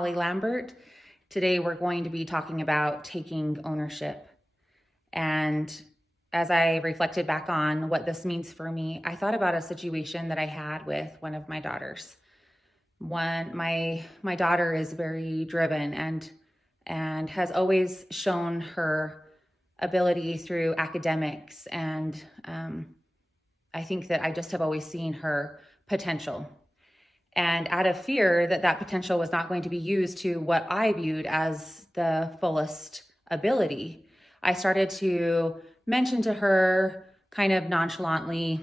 Holly Lambert. Today we're going to be talking about taking ownership. And as I reflected back on what this means for me, I thought about a situation that I had with one of my daughters. My daughter is very driven and has always shown her ability through academics, and I think that I just have always seen her potential. And out of fear that that potential was not going to be used to what I viewed as the fullest ability, I started to mention to her kind of nonchalantly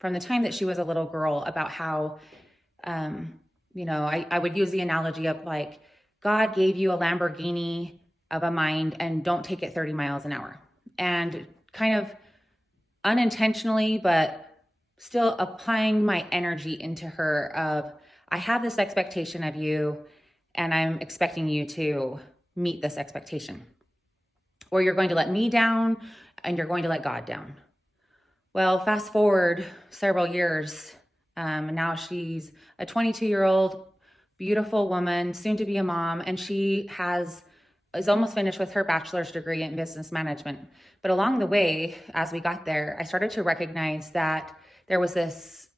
from the time that she was a little girl about how, I would use the analogy of like, God gave you a Lamborghini of a mind and don't take it 30 miles an hour. And kind of unintentionally, but still applying my energy into her of, I have this expectation of you and I'm expecting you to meet this expectation. Or you're going to let me down and you're going to let God down. Well, fast forward several years, now she's a 22-year-old, beautiful woman, soon to be a mom, and she is almost finished with her bachelor's degree in business management. But along the way, as we got there, I started to recognize that there was this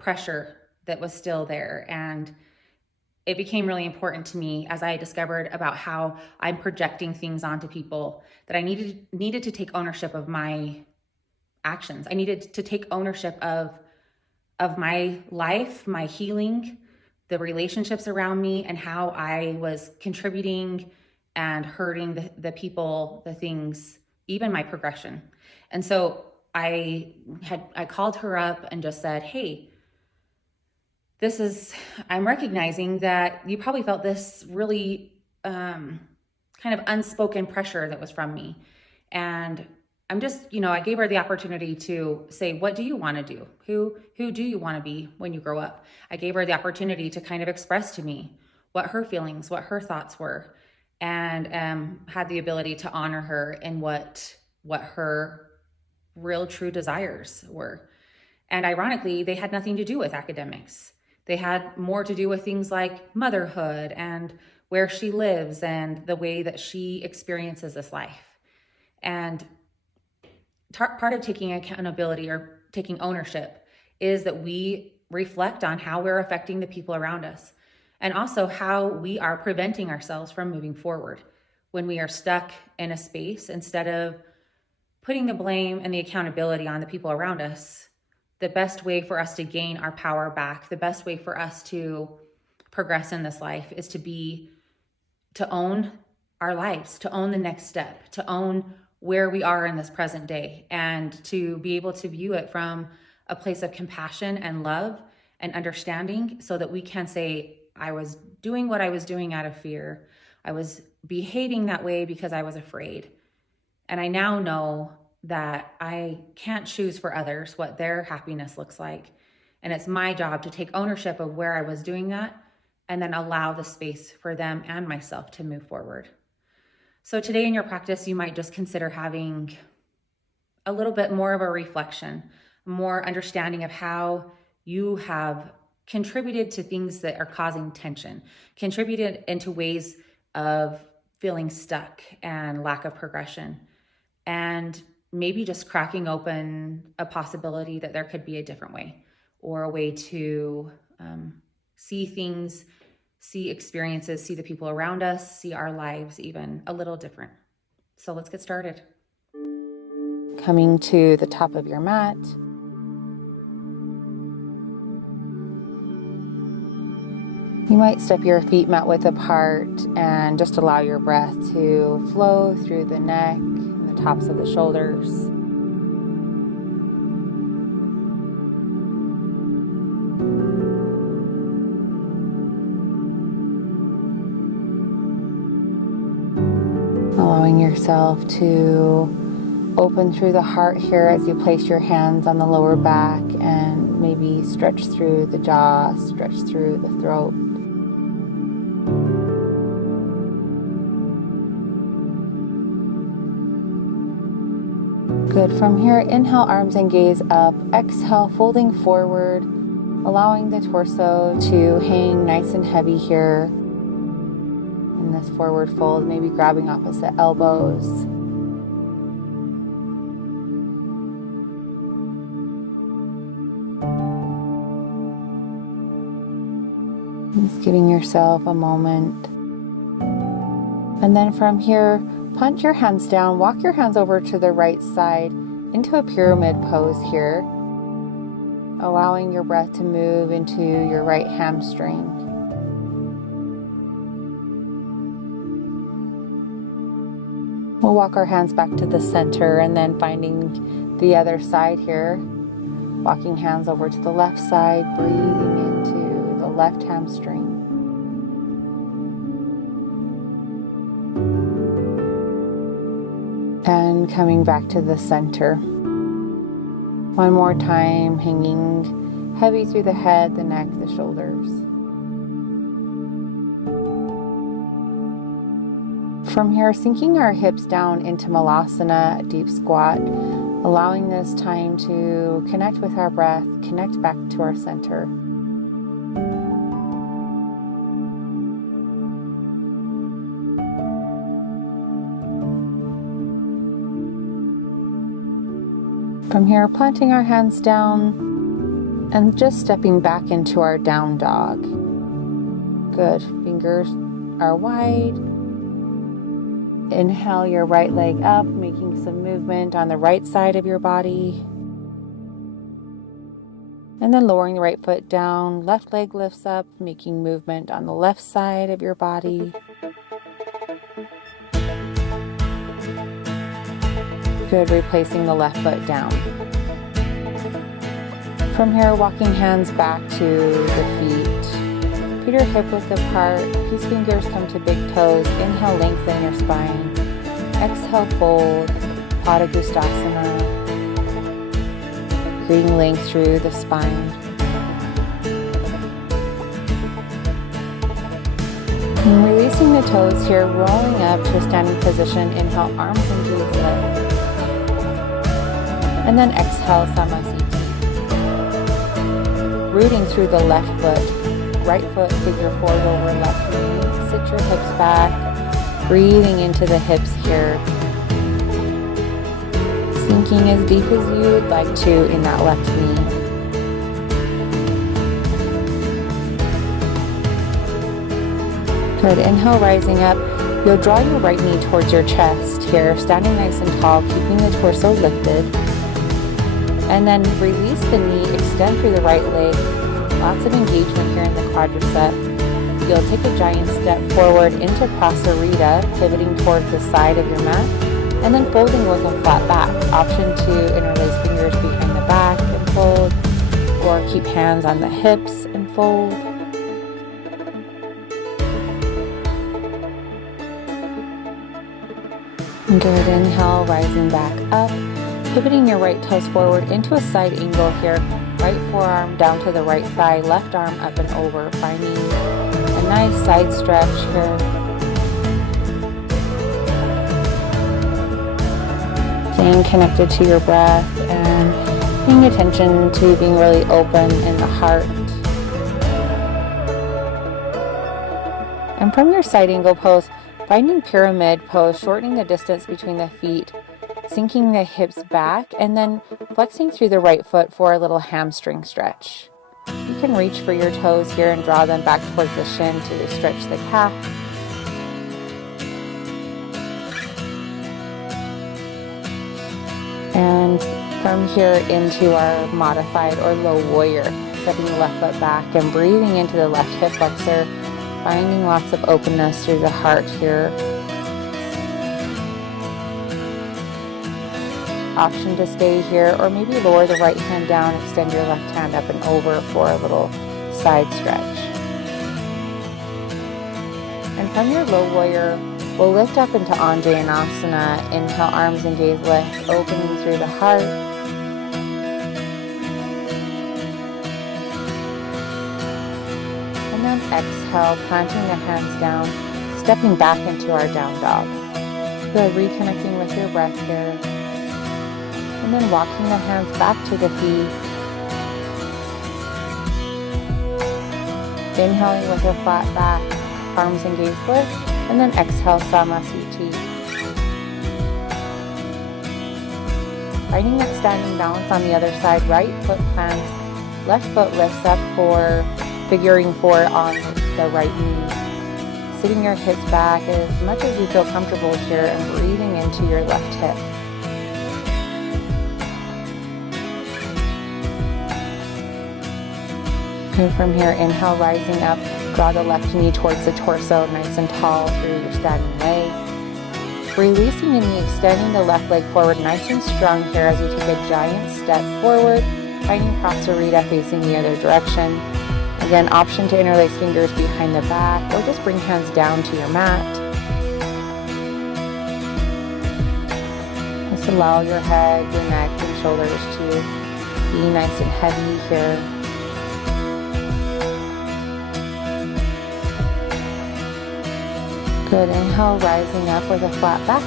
pressure that was still there. And it became really important to me as I discovered about how I'm projecting things onto people, that I needed to take ownership of my actions. I needed to take ownership of my life, my healing, the relationships around me, and how I was contributing and hurting the people, the things, even my progression. And so I called her up and just said, hey, I'm recognizing that you probably felt this really kind of unspoken pressure that was from me. And I'm just, I gave her the opportunity to say, what do you want to do? Who do you want to be when you grow up? I gave her the opportunity to kind of express to me what her feelings, what her thoughts were, and had the ability to honor her in what her real true desires were. And ironically, they had nothing to do with academics. They had more to do with things like motherhood and where she lives and the way that she experiences this life. And part of taking accountability or taking ownership is that we reflect on how we're affecting the people around us, and also how we are preventing ourselves from moving forward when we are stuck in a space. Instead of putting the blame and the accountability on the people around us, the best way for us to gain our power back, the best way for us to progress in this life is to own our lives, to own the next step, to own where we are in this present day, and to be able to view it from a place of compassion and love and understanding, so that we can say, I was doing what I was doing out of fear. I was behaving that way because I was afraid. And I now know that I can't choose for others what their happiness looks like. And it's my job to take ownership of where I was doing that and then allow the space for them and myself to move forward. So today in your practice, you might just consider having a little bit more of a reflection, more understanding of how you have contributed to things that are causing tension, contributed into ways of feeling stuck and lack of progression, and maybe just cracking open a possibility that there could be a different way, or a way to see things, see experiences, see the people around us, see our lives even a little different. So let's get started. Coming to the top of your mat. You might step your feet mat width apart and just allow your breath to flow through the neck and the tops of the shoulders. Allowing yourself to open through the heart here as you place your hands on the lower back and maybe stretch through the jaw, stretch through the throat. Good. From here, inhale, arms and gaze up. Exhale, folding forward, allowing the torso to hang nice and heavy here. this forward fold, maybe grabbing opposite elbows. Just giving yourself a moment. And then from here, punt your hands down, walk your hands over to the right side into a pyramid pose here, allowing your breath to move into your right hamstring. We'll walk our hands back to the center and then finding the other side here, walking hands over to the left side, breathing into the left hamstring. And coming back to the center. One more time, hanging heavy through the head, the neck, the shoulders. From here, sinking our hips down into Malasana, a deep squat, allowing this time to connect with our breath, connect back to our center. From here, planting our hands down and just stepping back into our down dog. Good. Fingers are wide. Inhale your right leg up, making some movement on the right side of your body. And then lowering the right foot down, left leg lifts up, making movement on the left side of your body. Good, replacing the left foot down. From here, walking hands back to the feet. Put your hip width apart, peace fingers come to big toes. Inhale, lengthen your spine. Exhale, fold, Padangusthasana. Creating length through the spine. And releasing the toes here, rolling up to a standing position. Inhale, arms and knees lift. And then exhale, Samasthiti. Rooting through the left foot, right foot, figure four over left knee. Sit your hips back, breathing into the hips here. Sinking as deep as you would like to in that left knee. Good, inhale, rising up. You'll draw your right knee towards your chest here, standing nice and tall, keeping the torso lifted. And then release the knee, extend through the right leg. Lots of engagement here in the quadricep. You'll take a giant step forward into Prasarita, pivoting towards the side of your mat, and then folding with a flat back. Option to interlace fingers behind the back and fold, or keep hands on the hips and fold. Good, inhale, rising back up. Pivoting your right toes forward into a side angle here. Right forearm down to the right thigh, left arm up and over, finding a nice side stretch here. Staying connected to your breath and paying attention to being really open in the heart. And from your side angle pose, finding pyramid pose, shortening the distance between the feet, sinking the hips back, and then flexing through the right foot for a little hamstring stretch. You can reach for your toes here and draw them back towards the shin to stretch the calf. And from here into our modified or low warrior, stepping the left foot back and breathing into the left hip flexor, finding lots of openness through the heart here. Option to stay here, or maybe lower the right hand down, extend your left hand up and over for a little side stretch. And from your low warrior, we'll lift up into Anjayanasana. Inhale, arms and gaze lift, opening through the heart. And then exhale, planting the hands down, stepping back into our down dog. Good, reconnecting with your breath here. And then walking the hands back to the feet. Inhaling with a flat back, arms and gaze lift. And then exhale, Samasthiti. Finding that standing balance on the other side, right foot plants, left foot lifts up for figuring four on the right knee. Sitting your hips back as much as you feel comfortable here and breathing into your left hip. And from here, inhale, rising up, draw the left knee towards the torso, nice and tall through your standing leg. Releasing the knee, extending the left leg forward, nice and strong here as you take a giant step forward, finding Prasarita facing the other direction. Again, option to interlace fingers behind the back or just bring hands down to your mat. Just allow your head, your neck, and shoulders to be nice and heavy here. Good, inhale, rising up with a flat back.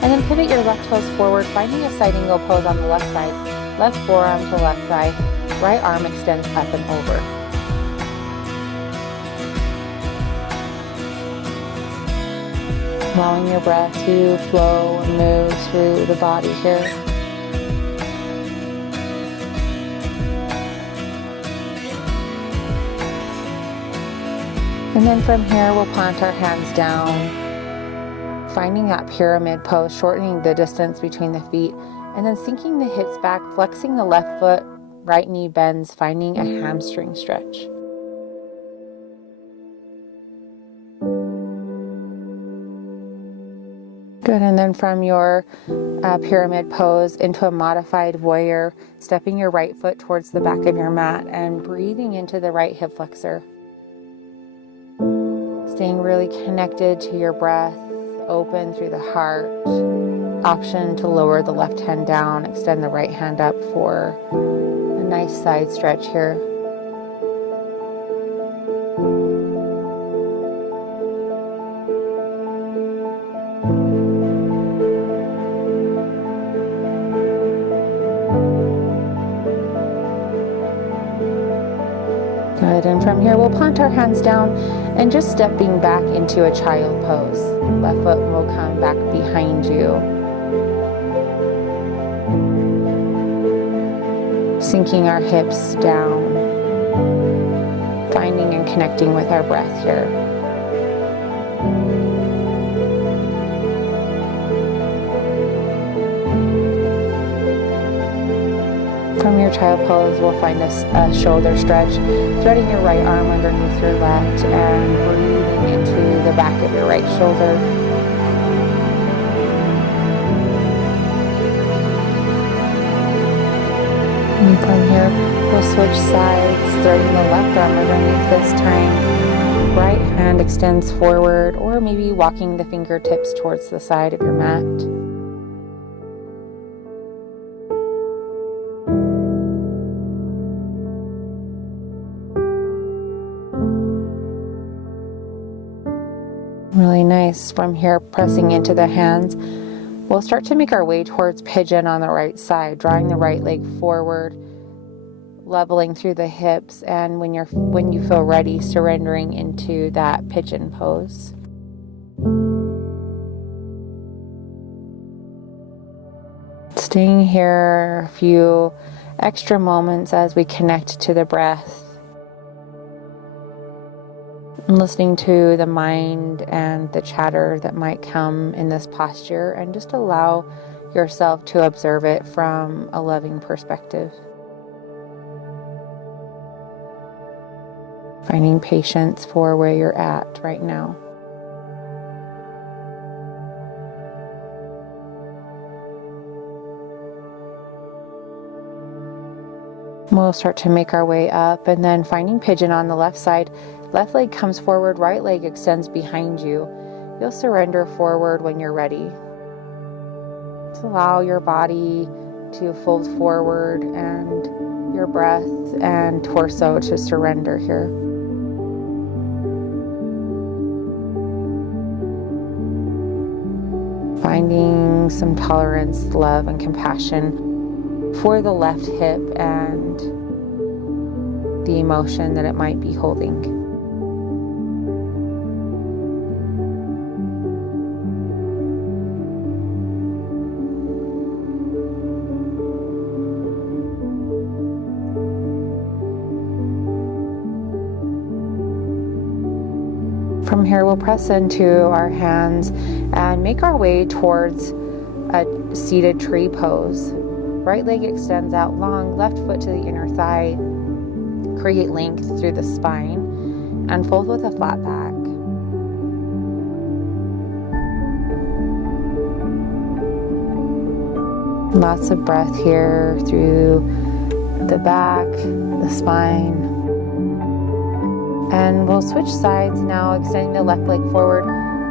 And then pivot your left toes forward, finding a side angle pose on the left side. Left forearm to left thigh, right arm extends up and over. Allowing your breath to flow and move through the body here. And then from here, we'll plant our hands down, finding that pyramid pose, shortening the distance between the feet, and then sinking the hips back, flexing the left foot, right knee bends, finding a hamstring stretch. Good, and then from your pyramid pose into a modified warrior, stepping your right foot towards the back of your mat and breathing into the right hip flexor. Staying really connected to your breath, open through the heart. Option to lower the left hand down, extend the right hand up for a nice side stretch here. Good, and from here we'll plant our hands down and just stepping back into a child pose. Left foot will come back behind you. Sinking our hips down, finding and connecting with our breath here. From your child pose, we'll find a shoulder stretch, threading your right arm underneath your left and breathing into the back of your right shoulder. And from here, we'll switch sides, threading the left arm underneath this time. Right hand extends forward, or maybe walking the fingertips towards the side of your mat. Really nice. From here, pressing into the hands, we'll start to make our way towards pigeon on the right side, drawing the right leg forward, leveling through the hips, and when you feel ready, surrendering into that pigeon pose. Staying here a few extra moments as we connect to the breath. Listening to the mind and the chatter that might come in this posture, and just allow yourself to observe it from a loving perspective. Finding patience for where you're at right now. We'll start to make our way up, and then finding pigeon on the left side. Left leg comes forward, right leg extends behind you. You'll surrender forward when you're ready. Just allow your body to fold forward and your breath and torso to surrender here. Finding some tolerance, love, and compassion for the left hip and the emotion that it might be holding. From here, we'll press into our hands and make our way towards a seated tree pose. Right leg extends out long, left foot to the inner thigh. Create length through the spine and fold with a flat back. Lots of breath here through the back, the spine. And we'll switch sides now, extending the left leg forward,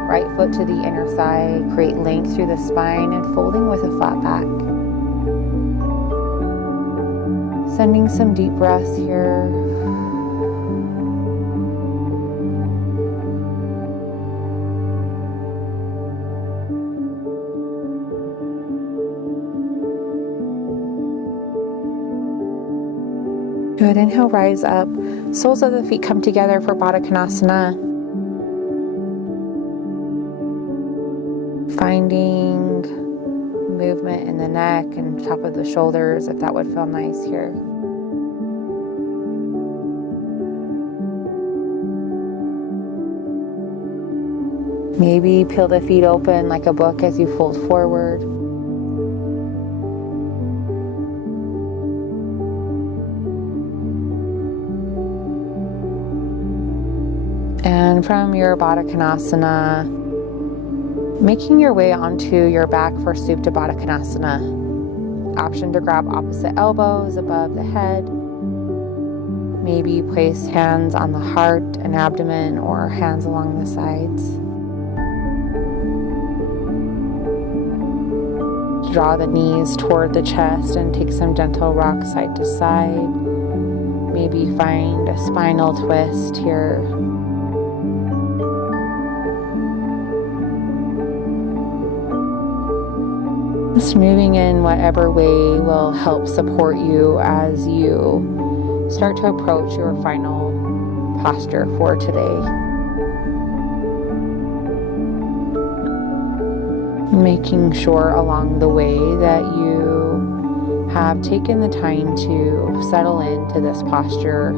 right foot to the inner thigh, create length through the spine and folding with a flat back. Sending some deep breaths here. Good. Inhale, rise up. Soles of the feet come together for Baddha Konasana. Finding movement in the neck and top of the shoulders, if that would feel nice here. Maybe peel the feet open like a book as you fold forward. And from your Baddha Konasana, making your way onto your back for Supta Baddha Konasana. Option to grab opposite elbows above the head. Maybe place hands on the heart and abdomen or hands along the sides. Draw the knees toward the chest and take some gentle rock side to side. Maybe find a spinal twist here. Just moving in whatever way will help support you as you start to approach your final posture for today. Making sure along the way that you have taken the time to settle into this posture,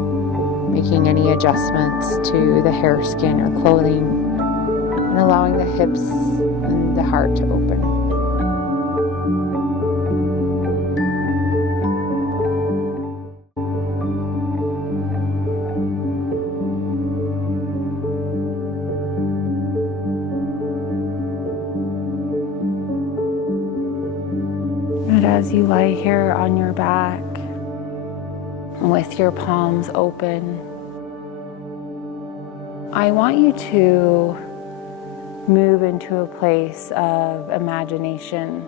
making any adjustments to the hair, skin, or clothing, and allowing the hips and the heart to open. And as you lie here on your back with your palms open, I want you to move into a place of imagination.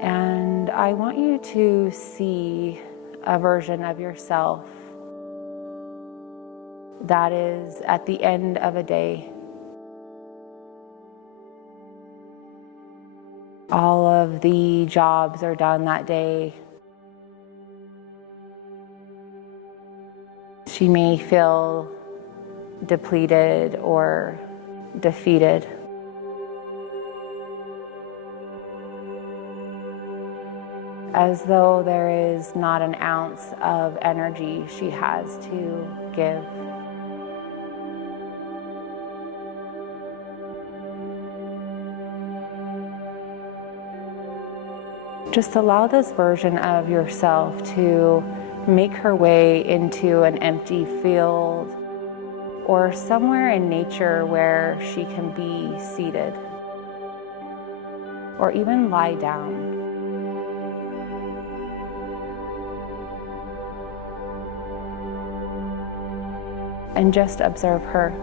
And I want you to see a version of yourself that is at the end of a day. All of the jobs are done that day. She may feel depleted or defeated. As though there is not an ounce of energy she has to give. Just allow this version of yourself to make her way into an empty field or somewhere in nature where she can be seated or even lie down. And just observe her.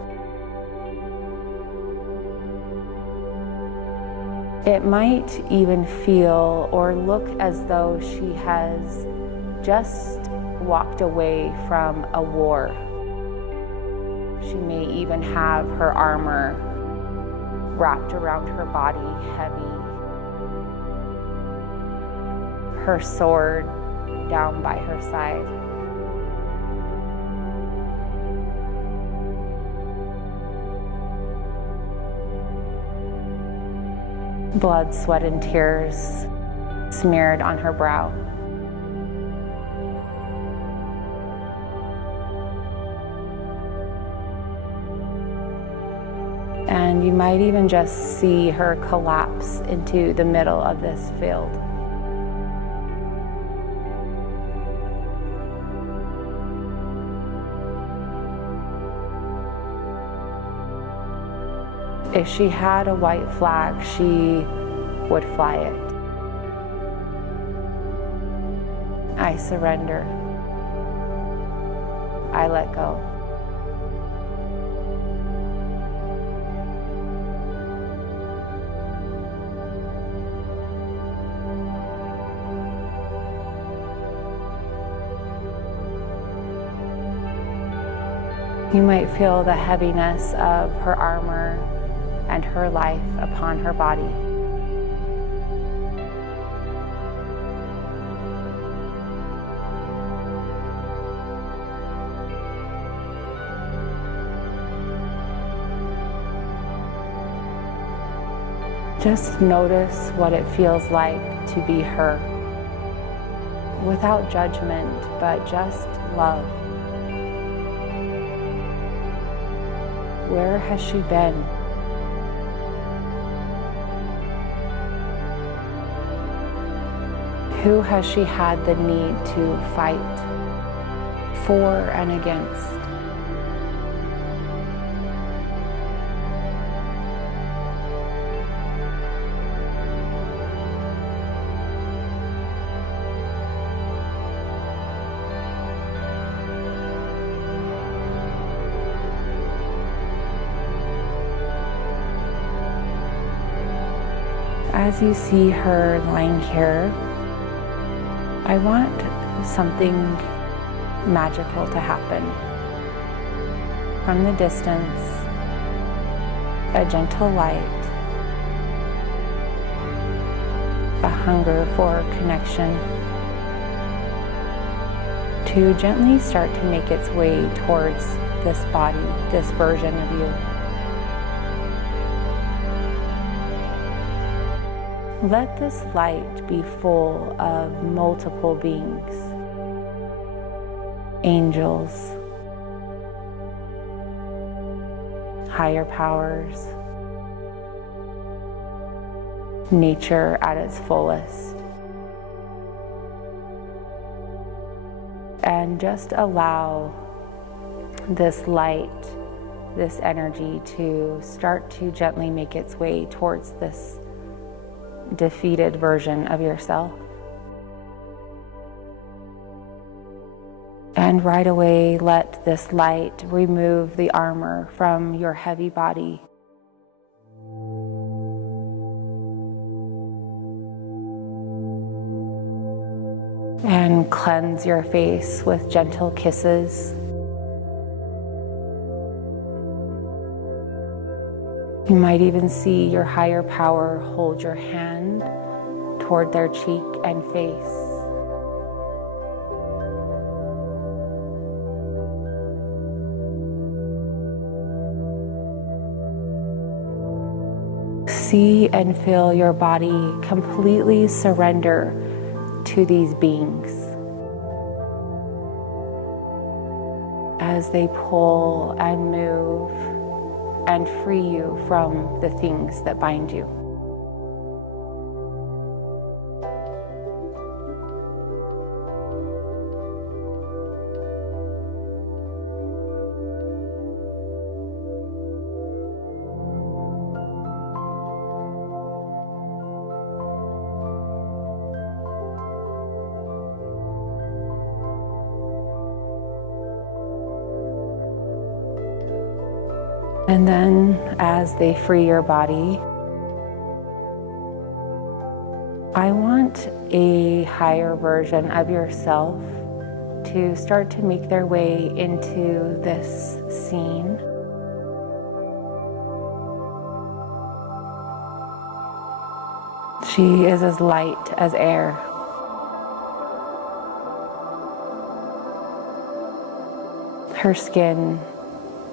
It might even feel or look as though she has just walked away from a war. She may even have her armor wrapped around her body heavy, her sword down by her side. Blood, sweat, and tears smeared on her brow. And you might even just see her collapse into the middle of this field. If she had a white flag, she would fly it. I surrender. I let go. You might feel the heaviness of her armor and her life upon her body. Just notice what it feels like to be her, without judgment, but just love. Where has she been? Who has she had the need to fight for and against? As you see her lying here, I want something magical to happen. From the distance, a gentle light, a hunger for connection, to gently start to make its way towards this body, this version of you. Let this light be full of multiple beings, angels, higher powers, nature at its fullest. And just allow this light, this energy to start to gently make its way towards this defeated version of yourself. And right away, let this light remove the armor from your heavy body. And cleanse your face with gentle kisses. You might even see your higher power hold your hand toward their cheek and face. See and feel your body completely surrender to these beings as they pull and move and free you from the things that bind you. And then as they free your body, I want a higher version of yourself to start to make their way into this scene. She is as light as air. Her skin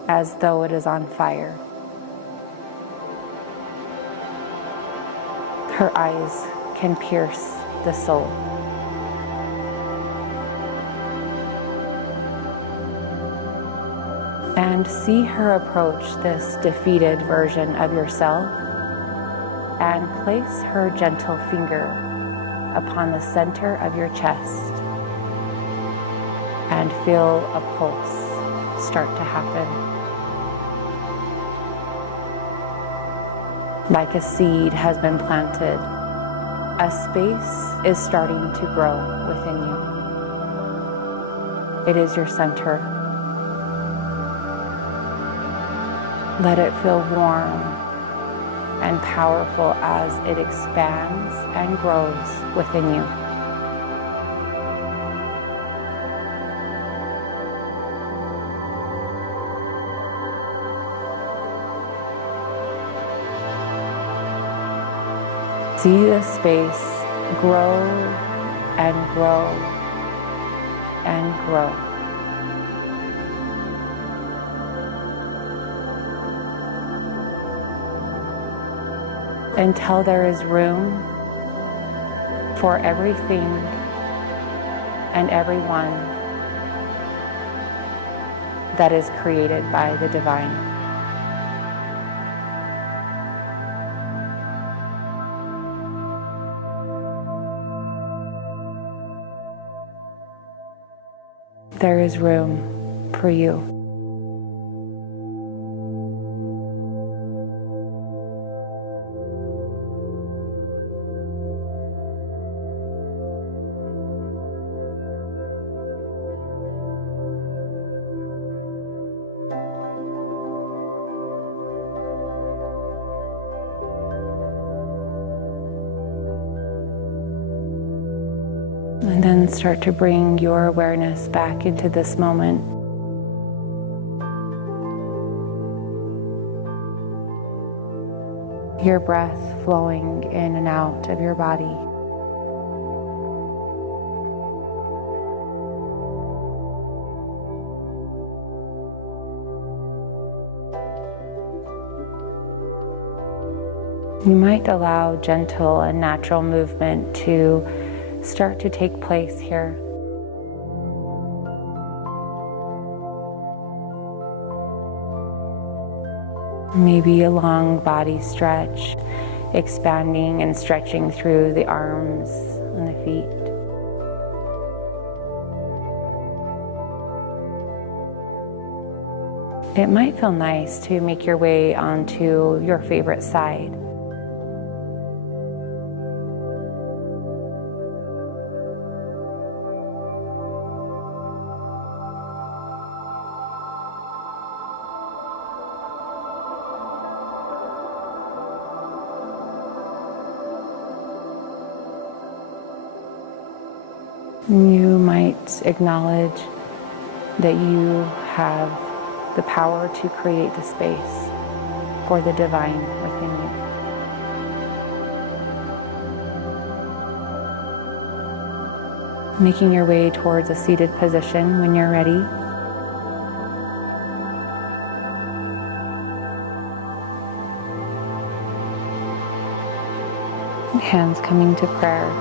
as though it is on fire. Her eyes can pierce the soul. And see her approach this defeated version of yourself and place her gentle finger upon the center of your chest and feel a pulse start to happen. Like a seed has been planted, a space is starting to grow within you. It is your center. Let it feel warm and powerful as it expands and grows within you. See the space grow and grow and grow. Until there is room for everything and everyone that is created by the divine. There is room for you. And then start to bring your awareness back into this moment. Your breath flowing in and out of your body. You might allow gentle and natural movement to start to take place here. Maybe a long body stretch, expanding and stretching through the arms and the feet. It might feel nice to make your way onto your favorite side. You might acknowledge that you have the power to create the space for the divine within you. Making your way towards a seated position when you're ready. Hands coming to prayer.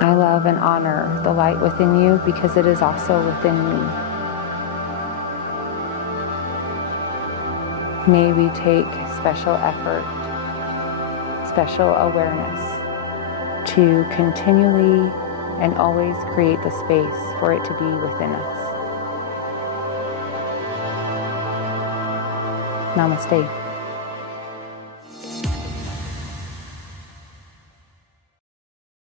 I love and honor the light within you because it is also within me. May we take special effort, special awareness to continually and always create the space for it to be within us. Namaste.